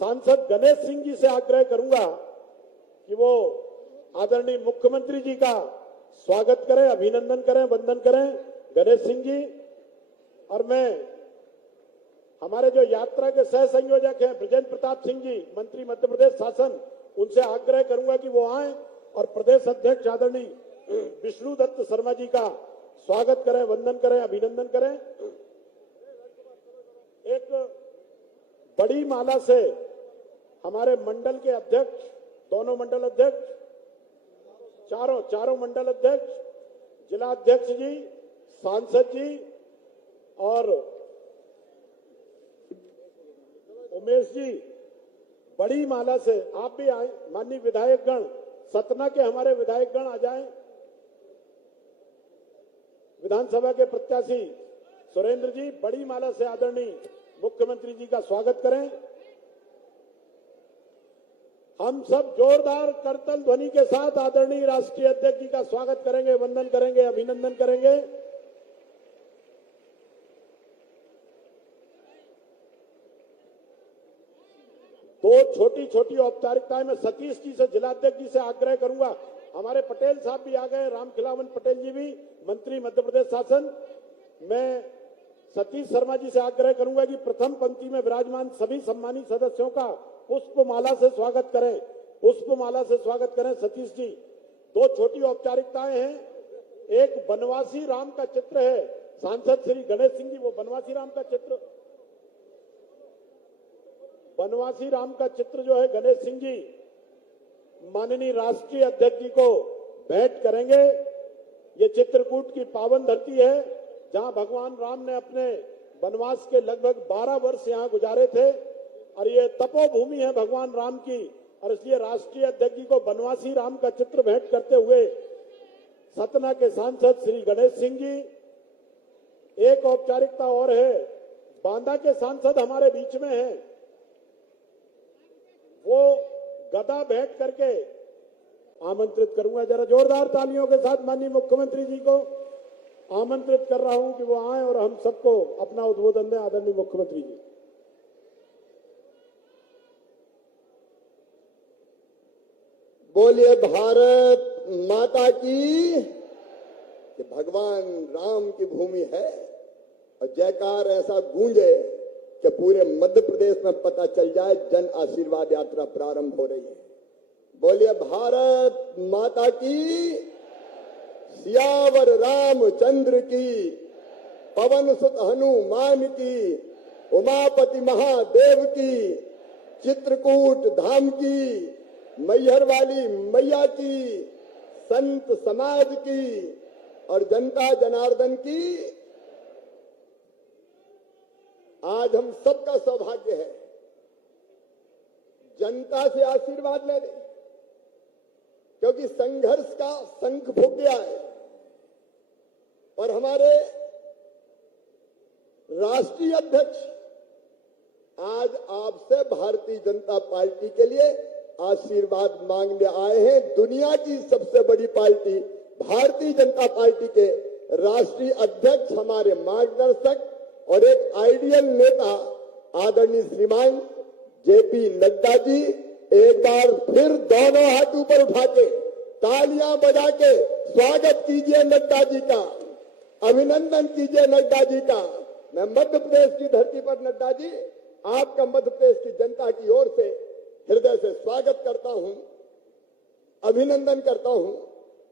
सांसद गणेश सिंह जी से आग्रह करूंगा कि वो आदरणीय मुख्यमंत्री जी का स्वागत करें, अभिनंदन करें, वंदन करें। गणेश सिंह जी, और मैं हमारे जो यात्रा के सह संयोजक हैं ब्रजेंद्र प्रताप सिंह जी, मंत्री मध्य प्रदेश शासन, उनसे आग्रह करूंगा कि वो आए और प्रदेश अध्यक्ष आदरणीय विष्णु दत्त शर्मा जी का स्वागत करें, वंदन करें, अभिनंदन करें। एक बड़ी माला से हमारे मंडल के अध्यक्ष, दोनों मंडल अध्यक्ष, चारों मंडल अध्यक्ष, जिला अध्यक्ष जी, सांसद जी और उमेश जी, बड़ी माला से आप भी आए। माननीय विधायकगण, सतना के हमारे विधायकगण आ जाएं। विधानसभा के प्रत्याशी सुरेंद्र जी, बड़ी माला से आदरणीय मुख्यमंत्री जी का स्वागत करें। हम सब जोरदार करतल ध्वनि के साथ आदरणीय राष्ट्रीय अध्यक्ष जी का स्वागत करेंगे, वंदन करेंगे, अभिनंदन करेंगे। दो छोटी छोटी औपचारिकताएं मैं सतीश जी से, जिलाध्यक्ष जी से आग्रह करूंगा। हमारे पटेल साहब भी आ गए, रामखिलावन पटेल जी भी, मंत्री मध्य प्रदेश शासन। मैं सतीश शर्मा जी से आग्रह करूंगा कि प्रथम पंक्ति में विराजमान सभी सम्मानित सदस्यों का पुष्पमाला से स्वागत करें, पुष्पमाला से स्वागत करें। सतीश जी, दो छोटी औपचारिकताएं हैं। एक बनवासी राम का चित्र है, सांसद श्री गणेश सिंह जी, वो बनवासी राम का चित्र, बनवासी राम का चित्र जो है गणेश सिंह जी माननीय राष्ट्रीय अध्यक्ष जी को भेंट करेंगे। ये चित्रकूट की पावन धरती है जहां भगवान राम ने अपने वनवास के लगभग 12 वर्ष यहां गुजारे थे और ये तपोभूमि है भगवान राम की, और इसलिए राष्ट्रीय अध्यक्ष जी को बनवासी राम का चित्र भेंट करते हुए सतना के सांसद श्री गणेश सिंह जी। एक औपचारिकता और है, बांदा के सांसद हमारे बीच में हैं, वो गदा भेंट करके आमंत्रित करूंगा। जरा जोरदार तालियों के साथ माननीय मुख्यमंत्री जी को आमंत्रित कर रहा हूं कि वो आए और हम सबको अपना उद्बोधन दें। आदरणीय मुख्यमंत्री जी। बोलिए भारत माता की। कि भगवान राम की भूमि है और जयकार ऐसा गूंजे कि पूरे मध्य प्रदेश में पता चल जाए जन आशीर्वाद यात्रा प्रारंभ हो रही है। बोलिए भारत माता की। सियावर रामचंद्र की, पवन सुत हनुमान की, उमापति महादेव की, चित्रकूट धाम की, मैहर वाली मैया की, संत समाज की और जनता जनार्दन की। आज हम सबका सौभाग्य है जनता से आशीर्वाद लेने, क्योंकि संघर्ष का शंख फूंक गया है और हमारे राष्ट्रीय अध्यक्ष आज आपसे भारतीय जनता पार्टी के लिए आशीर्वाद मांगने आए हैं। दुनिया की सबसे बड़ी पार्टी भारतीय जनता पार्टी के राष्ट्रीय अध्यक्ष, हमारे मार्गदर्शक और एक आइडियल नेता आदरणीय श्रीमान जेपी नड्डा जी, एक बार फिर दोनों हाथ ऊपर उठा के तालियां बजा के स्वागत कीजिए नड्डा जी का, अभिनंदन कीजिए नड्डा जी का। मैं मध्य प्रदेश की धरती पर नड्डा जी आपका मध्य प्रदेश की जनता की ओर से हृदय से स्वागत करता हूं, अभिनंदन करता हूं।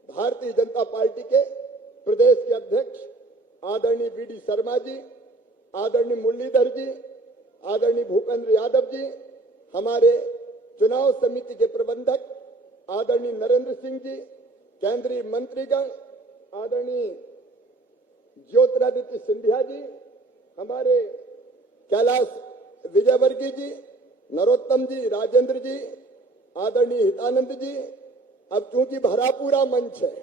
भारतीय जनता पार्टी के प्रदेश के अध्यक्ष आदरणीय वीडी शर्मा जी, आदरणीय मुरलीधर जी, आदरणीय भूपेंद्र यादव जी, हमारे चुनाव समिति के प्रबंधक आदरणीय नरेंद्र सिंह जी, केंद्रीय मंत्रीगण आदरणीय ज्योतिरादित्य सिंधिया जी, हमारे कैलाश विजयवर्गीय जी, नरोत्तम जी, राजेंद्र जी, आदरणीय हितानंद जी। अब चूंकि भरा पूरा मंच है,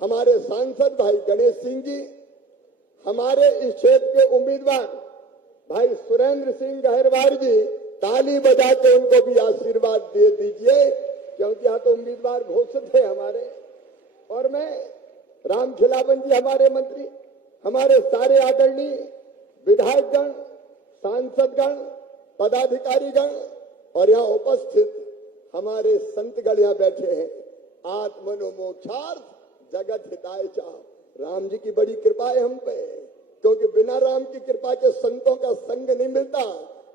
हमारे सांसद भाई गणेश सिंह जी, हमारे इस क्षेत्र के उम्मीदवार भाई सुरेंद्र सिंह गहरवार जी, ताली बजा के उनको भी आशीर्वाद दे दीजिए, क्योंकि यहाँ तो उम्मीदवार घोषित है हमारे। और मैं रामखिलावन जी हमारे मंत्री, हमारे सारे आदरणीय विधायकगण, सांसदगण, पदाधिकारीगण, और यहाँ उपस्थित हमारे संतगण यहाँ बैठे हैं। आत्मनो मोक्षार्थ जगत हिताय च। राम जी की बड़ी कृपा है हम पे, क्योंकि बिना राम की कृपा के संतों का संग नहीं मिलता।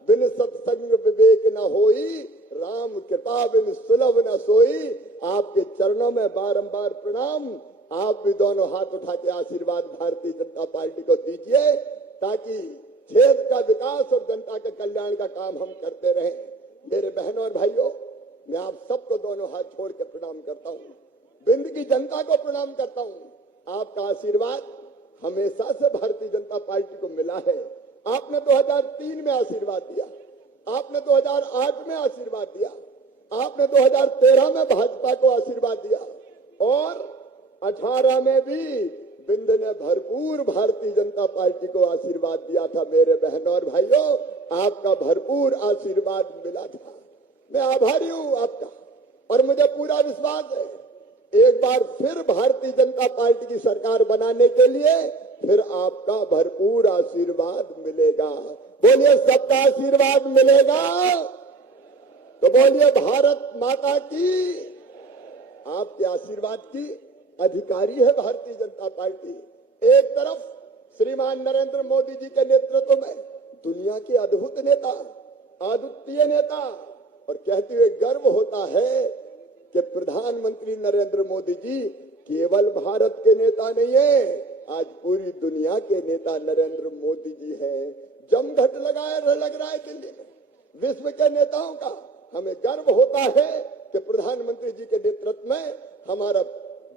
बिन सत्संग विवेक न होई, राम कृपा बिन सुलभ न सोई। आपके चरणों में बारंबार प्रणाम। आप भी दोनों हाथ उठा के आशीर्वाद भारतीय जनता पार्टी को दीजिए, ताकि क्षेत्र का विकास और जनता के कल्याण का काम हम करते रहें। मेरे बहनों और भाइयों, मैं आप सबको दोनों हाथ छोड़ के प्रणाम करता हूँ। बिंद की जनता को प्रणाम करता हूँ। आपका आशीर्वाद हमेशा से भारतीय जनता पार्टी को मिला है। आपने 2003 में आशीर्वाद दिया, आपने 2008 में आशीर्वाद दिया, आपने 2013 में भाजपा को आशीर्वाद दिया, और 18 में भी बिंद ने भरपूर भारतीय जनता पार्टी को आशीर्वाद दिया था। मेरे बहनों और भाइयों, आपका भरपूर आशीर्वाद मिला था। मैं आभारी हूं आपका, और मुझे पूरा विश्वास है एक बार फिर भारतीय जनता पार्टी की सरकार बनाने के लिए फिर आपका भरपूर आशीर्वाद मिलेगा। बोलिए सबका आशीर्वाद मिलेगा, तो बोलिए भारत माता की। आपके आशीर्वाद की अधिकारी है भारतीय जनता पार्टी। एक तरफ श्रीमान नरेंद्र मोदी जी के नेतृत्व में दुनिया के अद्भुत नेता, अद्वितीय नेता, और कहते हुए गर्व होता है कि प्रधानमंत्री नरेंद्र मोदी जी केवल भारत के नेता नहीं है, आज पूरी दुनिया के नेता नरेंद्र मोदी जी हैं। जमघट लग रहा है दिल्ली में विश्व के नेताओं का। हमें गर्व होता है कि प्रधानमंत्री जी के नेतृत्व में हमारा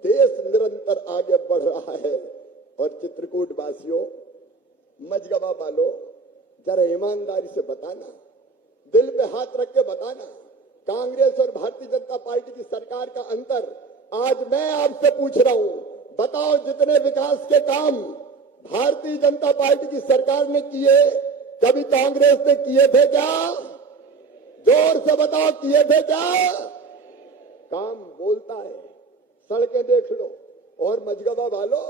देश निरंतर आगे बढ़ रहा है। और चित्रकूट वासियों, मझगवा वालों, जरा ईमानदारी से बताना, दिल पे हाथ रख के बताना, कांग्रेस और भारतीय जनता पार्टी की सरकार का अंतर आज मैं आपसे पूछ रहा हूं। बताओ, जितने विकास के काम भारतीय जनता पार्टी की सरकार ने किए, कभी कांग्रेस ने किए थे क्या? जोर से बताओ, किए थे क्या? काम बोलता है, सड़कें देख लो। और मझगवा वालों,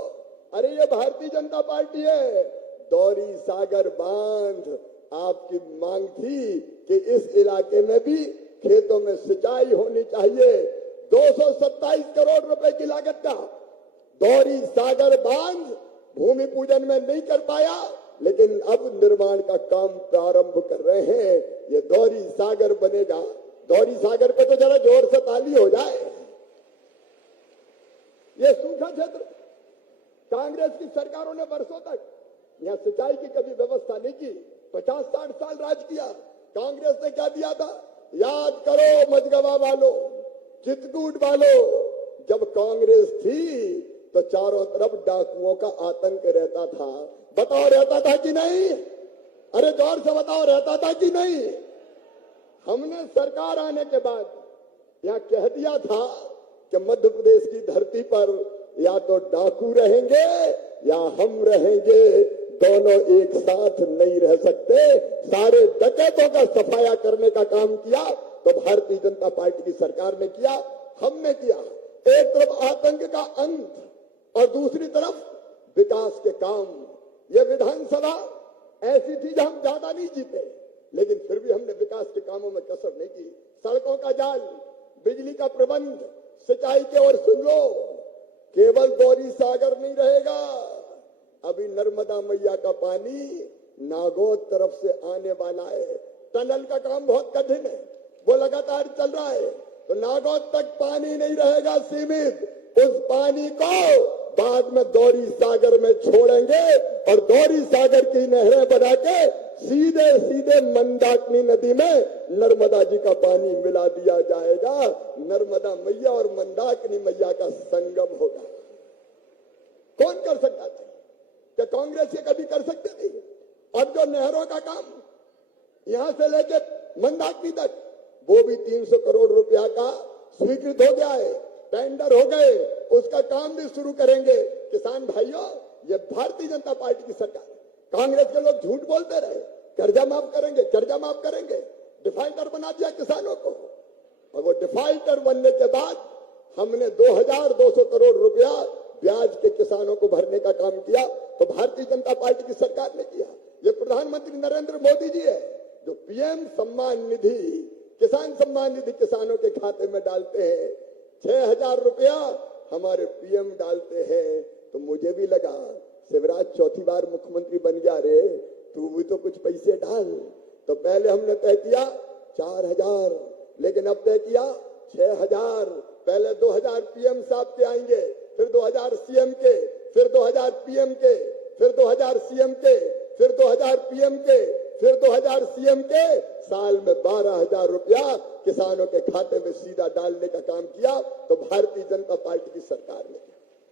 अरे ये भारतीय जनता पार्टी है। दौरी सागर बांध, आपकी मांग थी कि इस इलाके में भी खेतों में सिंचाई होनी चाहिए। 227 करोड़ रुपए की लागत का दौरी सागर बांध भूमि पूजन में नहीं कर पाया, लेकिन अब निर्माण का काम प्रारंभ कर रहे हैं। ये दौरी सागर बनेगा। दौरी सागर पे तो जरा जोर से ताली हो जाए। ये सूखा क्षेत्र, कांग्रेस की सरकारों ने वर्षों तक यहाँ सिंचाई की कभी व्यवस्था नहीं की। 50-60 साल राज किया। कांग्रेस ने क्या दिया था? याद करो मझगवा वालों, चित्रकूट वालों, जब कांग्रेस थी तो चारों तरफ डाकुओं का आतंक रहता था। बताओ, रहता था कि नहीं? अरे जोर से बताओ, रहता था कि नहीं? हमने सरकार आने के बाद यहां कह दिया था कि मध्य प्रदेश की धरती पर या तो डाकू रहेंगे या हम रहेंगे, दोनों एक साथ नहीं रह सकते। सारे डकैतों का सफाया करने का काम किया तो भारतीय जनता पार्टी की सरकार ने किया, हमने किया। एक तरफ आतंक का अंत और दूसरी तरफ विकास के काम। यह विधानसभा ऐसी थी जहां हम ज्यादा नहीं जीते, लेकिन फिर भी हमने विकास के कामों में कसर नहीं की। सड़कों का जाल, बिजली का प्रबंध, सिंचाई के ओर सुन लो। केवल गौरी सागर नहीं रहेगा, अभी नर्मदा मैया का पानी नागौद तरफ से आने वाला है। टनल का काम बहुत कठिन है, वो लगातार चल रहा है, तो नागौद तक पानी नहीं रहेगा सीमित। उस पानी को बाद में दौरी सागर में छोड़ेंगे और दौरी सागर की नहरें बना के सीधे सीधे मंदाकिनी नदी में नर्मदा जी का पानी मिला दिया जाएगा। नर्मदा मैया और मंदाकिनी मैया का संगम होगा। कौन कर सकता था? क्या कांग्रेस ये कभी कर सकते थे? और जो नहरों का काम यहां से लेके मंदाकिनी तक, वो भी 300 करोड़ रुपया का स्वीकृत हो गया है, टेंडर हो गए, उसका काम भी शुरू करेंगे। किसान भाइयों, ये भारतीय जनता पार्टी की सरकार है। कांग्रेस के लोग झूठ बोलते रहे, कर्जा माफ करेंगे, कर्जा माफ करेंगे, डिफाल्टर बना दिया किसानों को। और वो डिफाल्टर बनने के बाद हमने 2200 करोड़ रुपया ब्याज के किसानों को भरने का काम किया, तो भारतीय जनता पार्टी की सरकार ने किया। ये प्रधानमंत्री नरेंद्र मोदी जी है जो पीएम सम्मान निधि किसान सम्मान निधि किसानों के खाते में डालते हैं, 6,000 रुपया हमारे पीएम डालते हैं। तो मुझे भी लगा शिवराज चौथी बार मुख्यमंत्री बन गया रे, तू भी तो कुछ पैसे डाल। तो पहले हमने तय किया 4,000, लेकिन अब तय किया 6,000। पहले 2,000 पीएम साहब के आएंगे, फिर 2,000 सीएम के, फिर 2,000 पीएम के, फिर 2,000 सीएम के, फिर 2,000 पीएम के, फिर 2,000 सीएम के। साल में 12,000 रुपया किसानों के खाते में सीधा डालने का काम किया तो भारतीय जनता पार्टी की सरकार ने।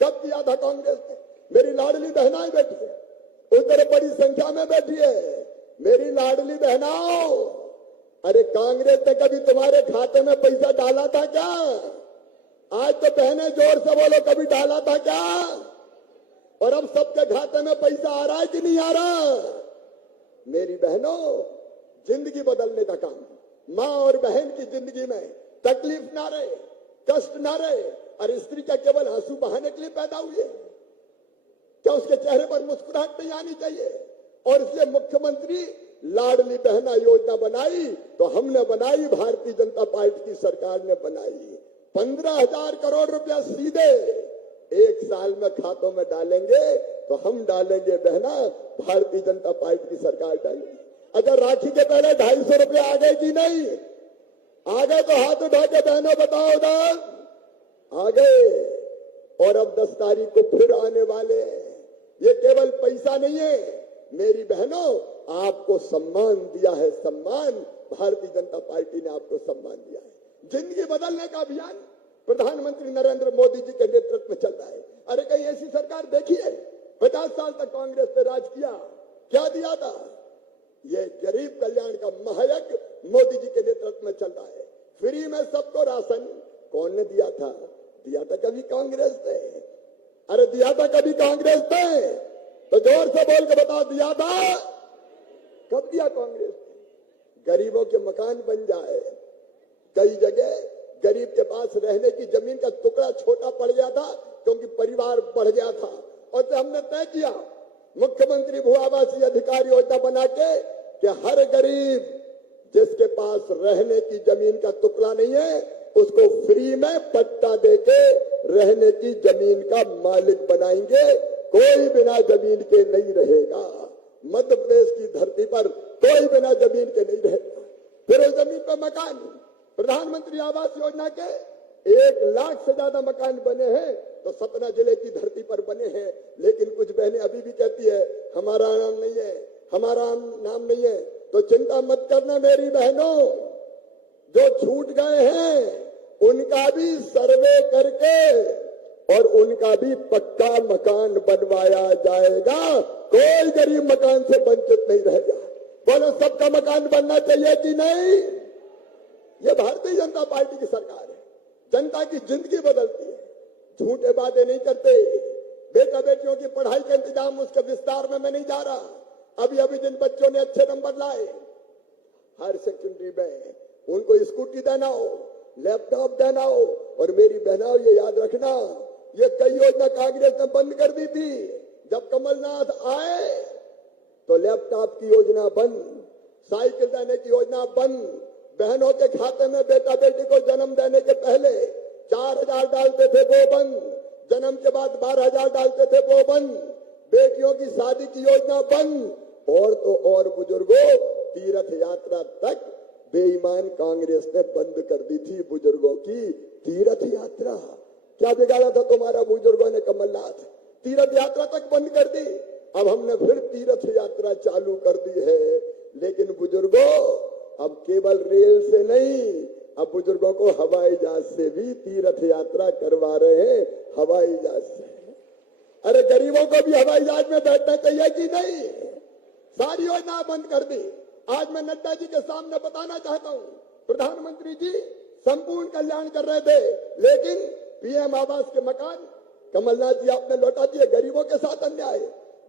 कब किया था कांग्रेस ने? मेरी लाडली बहनाएं बैठी है, उधर बड़ी संख्या में बैठी है मेरी लाडली बहनाओं। अरे कांग्रेस ने कभी तुम्हारे खाते में पैसा डाला था क्या? आज तो बहने जोर से बोलो, कभी डाला था क्या? और अब सबके खाते में पैसा आ रहा है कि नहीं आ रहा? मेरी बहनों, जिंदगी बदलने का काम, माँ और बहन की जिंदगी में तकलीफ ना रहे, कष्ट ना रहे। और स्त्री का केवल आंसू बहाने के लिए पैदा हुई है क्या? उसके चेहरे पर मुस्कुराहट नहीं आनी चाहिए। और इसलिए मुख्यमंत्री लाडली बहना योजना बनाई तो हमने बनाई, भारतीय जनता पार्टी की सरकार ने बनाई। 15,000 करोड़ रुपया सीधे एक साल में खातों में डालेंगे तो हम डालेंगे बहना, भारतीय जनता पार्टी की सरकार डालेगी। अगर राखी के पहले 250 रुपया आ गए कि नहीं आ गए? तो हाथ उठा के बहनों बताओ उधर आ गए। और अब 10 तारीख को फिर आने वाले हैं। ये केवल पैसा नहीं है मेरी बहनों, आपको सम्मान दिया है, सम्मान। भारतीय जनता पार्टी ने आपको सम्मान दिया है। जिंदगी बदलने का अभियान प्रधानमंत्री नरेंद्र मोदी जी के नेतृत्व में चल रहा है। अरे कहीं ऐसी सरकार देखी है? 50 साल तक कांग्रेस ने राज किया, क्या दिया था? ये गरीब कल्याण का महायज्ञ मोदी जी के नेतृत्व में चल रहा है। फ्री में सबको राशन कौन ने दिया था? दिया था कभी कांग्रेस ने। अरे दिया था कभी कांग्रेस ने? तो जोर से बोल के बताओ, दिया था? कब दिया कांग्रेस ने? गरीबों के मकान बन जाए। कई जगह गरीब के पास रहने की जमीन का टुकड़ा छोटा पड़ गया था क्योंकि परिवार बढ़ गया था। और तो हमने तय किया मुख्यमंत्री भू आवासीय अधिकार योजना बना के कि हर गरीब जिसके पास रहने की जमीन का टुकड़ा नहीं है उसको फ्री में पट्टा देके रहने की जमीन का मालिक बनाएंगे। कोई बिना जमीन के नहीं रहेगा। मध्य प्रदेश की धरती पर कोई बिना जमीन के नहीं रहेगा। फिर उस जमीन पर मकान, प्रधानमंत्री आवास योजना के 1 लाख से ज्यादा मकान बने हैं तो सतना जिले की धरती पर बने हैं। लेकिन कुछ बहनें अभी भी कहती है हमारा नाम नहीं है, हमारा नाम नहीं है। तो चिंता मत करना मेरी बहनों, जो छूट गए हैं उनका भी सर्वे करके और उनका भी पक्का मकान बनवाया जाएगा। कोई गरीब मकान से वंचित नहीं रहेगा। बोलो सबका मकान बनना चाहिए कि नहीं? ये भारतीय जनता पार्टी की सरकार है। जनता की जिंदगी बदलती है। झूठे वादे नहीं करते। बेटा बेटियों की पढ़ाई का इंतजाम, उसके विस्तार में मैं नहीं जा रहा। अभी जिन बच्चों ने अच्छे नंबर लाए हायर सेकेंडरी में, उनको स्कूटी देना हो, लैपटॉप देना हो। और मेरी बहनाओं ये याद रखना, ये कई योजना कांग्रेस ने बंद कर दी थी। जब कमलनाथ आए तो लैपटॉप की योजना बंद, साइकिल देने की योजना बंद, बहनों के खाते में बेटा बेटी को जन्म देने के पहले 4,000 डालते थे वो बंद, जन्म के बाद 12,000 डालते थे वो बंद, बेटियों की शादी की योजना बंद। और तो और बुजुर्गों, तीर्थ यात्रा तक बेईमान कांग्रेस ने बंद कर दी थी। बुजुर्गों की तीर्थ यात्रा क्या बिगाड़ा था तुम्हारा बुजुर्गों ने? कमलनाथ तीर्थ यात्रा तक बंद कर दी। अब हमने फिर तीर्थ यात्रा चालू कर दी है। लेकिन बुजुर्गों, अब केवल रेल से नहीं, अब बुजुर्गों को हवाई जहाज से भी तीर्थ यात्रा करवा रहे हैं। हवाई जहाज से। अरे गरीबों को भी हवाई जहाज में बैठना चाहिए कि नहीं? सारी योजना बंद कर दी। आज मैं नड्डा जी के सामने बताना चाहता हूं, प्रधानमंत्री जी संपूर्ण कल्याण कर रहे थे, लेकिन पीएम आवास के मकान कमलनाथ जी आपने लौटा दिए। गरीबों के साथ अन्याय।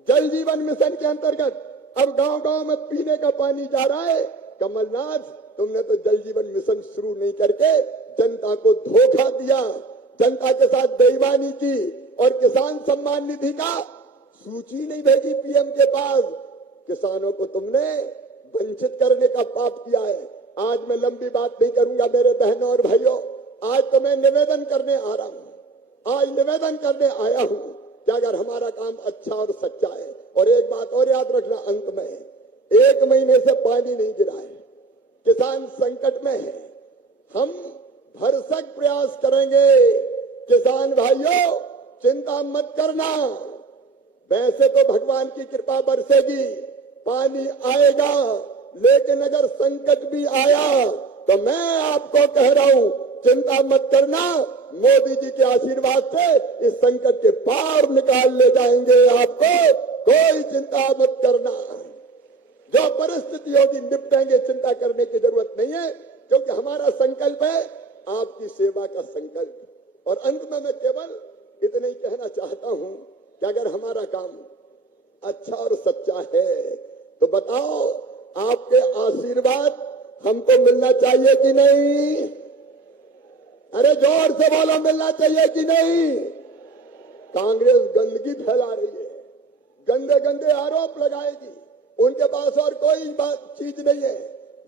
जल जीवन मिशन के अंतर्गत अब गांव-गांव में पीने का पानी जा रहा है। कमलनाथ, तुमने तो जल जीवन मिशन शुरू नहीं करके जनता को धोखा दिया, जनता के साथ बेईमानी की और किसान सम्मान निधि का सूची नहीं भेजी पीएम के पास। किसानों को तुमने वंचित करने का पाप किया है। आज मैं लंबी बात नहीं करूंगा मेरे बहनों और भाइयों। आज तो मैं निवेदन करने आ रहा हूं, आज निवेदन करने आया हूं कि अगर हमारा काम अच्छा और सच्चा है, और एक बात और याद रखना अंत में, 1 महीने से पानी नहीं गिरा है, किसान संकट में है, हम भरसक प्रयास करेंगे। किसान भाइयों चिंता मत करना, वैसे तो भगवान की कृपा बरसेगी, पानी आएगा, लेकिन अगर संकट भी आया तो मैं आपको कह रहा हूं चिंता मत करना, मोदी जी के आशीर्वाद से इस संकट के पार निकाल ले जाएंगे आपको, कोई चिंता मत करना। जो परिस्थिति होगी निपटेंगे, चिंता करने की जरूरत नहीं है, क्योंकि हमारा संकल्प है आपकी सेवा का संकल्प। और अंत में मैं केवल इतना ही कहना चाहता हूं कि अगर हमारा काम अच्छा और सच्चा है तो बताओ आपके आशीर्वाद हमको मिलना चाहिए कि नहीं? अरे जोर से बोलो, मिलना चाहिए कि नहीं? कांग्रेस गंदगी फैला रही है, गंदे गंदे आरोप लगाएगी, उनके पास और कोई चीज नहीं है,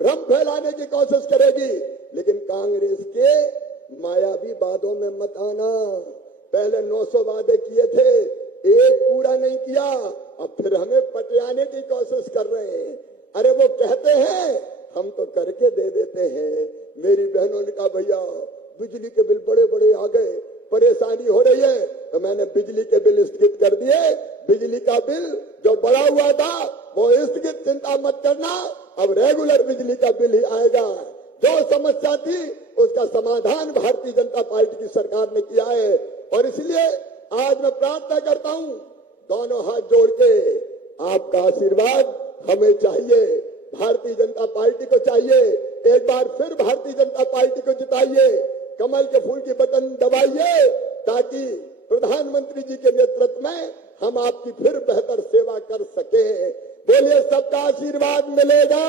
भ्रम फैलाने की कोशिश करेगी। लेकिन कांग्रेस के मायावी वादों में मत आना। पहले 900 वादे किए थे, एक पूरा नहीं किया, अब फिर हमें पटियाने की कोशिश कर रहे हैं। अरे वो कहते हैं हम तो करके दे देते हैं। मेरी बहनों ने कहा भैया बिजली के बिल बड़े बड़े आ गए, परेशानी हो रही है, तो मैंने बिजली के बिल स्थगित कर दिए। बिजली का बिल जो बढ़ा हुआ था वो स्थगित, चिंता मत करना, अब रेगुलर बिजली का बिल ही आएगा। जो समस्या थी उसका समाधान भारतीय जनता पार्टी की सरकार ने किया है। और इसलिए आज मैं प्रार्थना करता हूं, दोनों हाथ जोड़ के आपका आशीर्वाद हमें चाहिए, भारतीय जनता पार्टी को चाहिए। एक बार फिर भारतीय जनता पार्टी को जिताइए, कमल के फूल की बटन दबाइए, ताकि प्रधानमंत्री जी के नेतृत्व में हम आपकी फिर बेहतर सेवा कर सके। बोलिए सबका आशीर्वाद मिलेगा,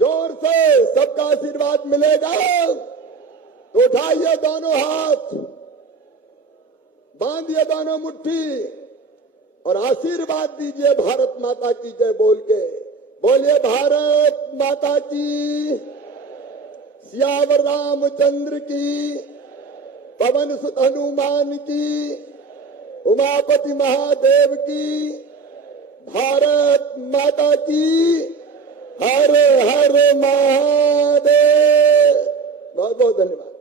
जोर से सबका आशीर्वाद मिलेगा। तो उठाइए दोनों हाथ, बांधिए दोनों मुट्ठी और आशीर्वाद दीजिए भारत माता की जय बोल के। बोलिए भारत माता की, सियावर रामचंद्र की, पवन सुत हनुमान की, उमापति महादेव की, भारत माता की, हर हर महादेव। बहुत बहुत धन्यवाद।